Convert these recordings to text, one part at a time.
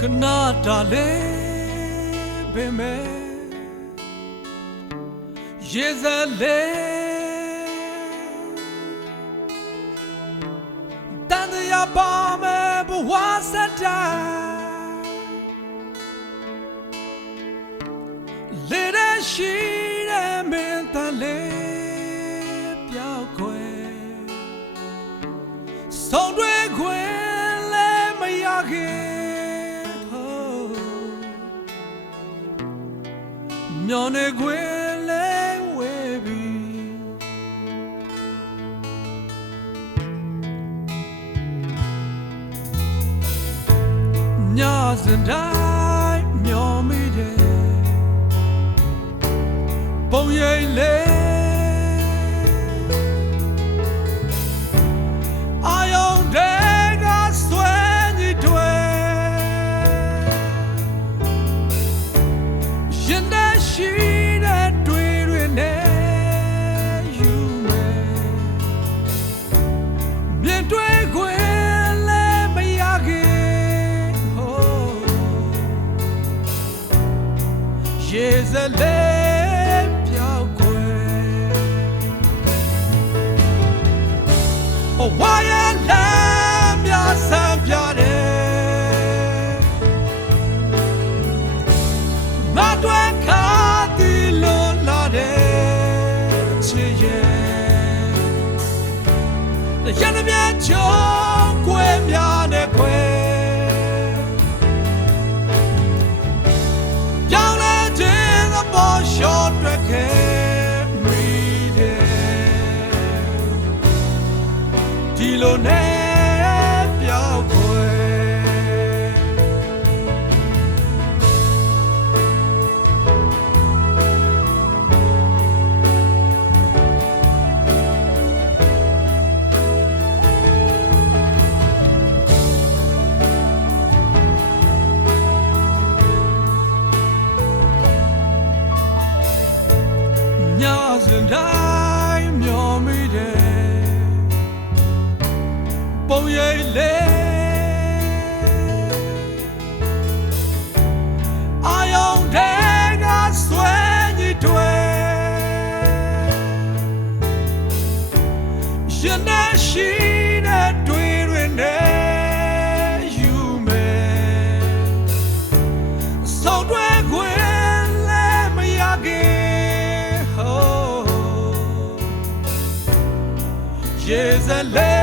ခဏတာလေးပင်မဲ့ရေစလေးတန်တရားပါမဲ့ဘဝစတာလေရရှိတဲ့မင်းတလေးပြောက်ခွဲဆုံးတွေ့ မျောနေခွင့်လည်းဝေးပြီညစဉ်တိုင်းမျောမိတယ်ပုံရိပ်လေး စလေးပြောက်ခွင့်ဘဝရဲ့လမ်းမြဆန်းပြတယ်မတွေ့ခါတီလို့လာတယ်ချစ်ရဲ့ရန်မြချော လိုနဲ့ပြောက်ခွေညစဉ်တိုင်း ရိပ်လေးအာယုံတွေကဆွဲညစ်တွေရင်ထဲရှိတဲ့တွေတွေနဲ့ယူမယ်ဆုံးတွေ့ခွင့်လည်းမရခင်ဟိုးရေစလေး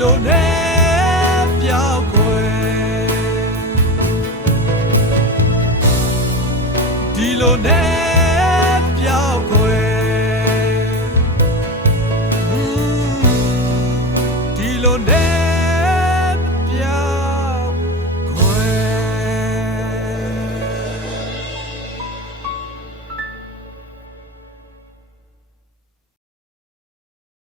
လိုနဲ့ပြောက်ခွဲဒီလိုနဲ့ပြောက်ခွဲဒီလိုနဲ့